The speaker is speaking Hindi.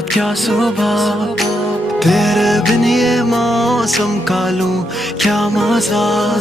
रात क्या सुबह, तेरे बिन ये मौसम का लूं क्या मजा।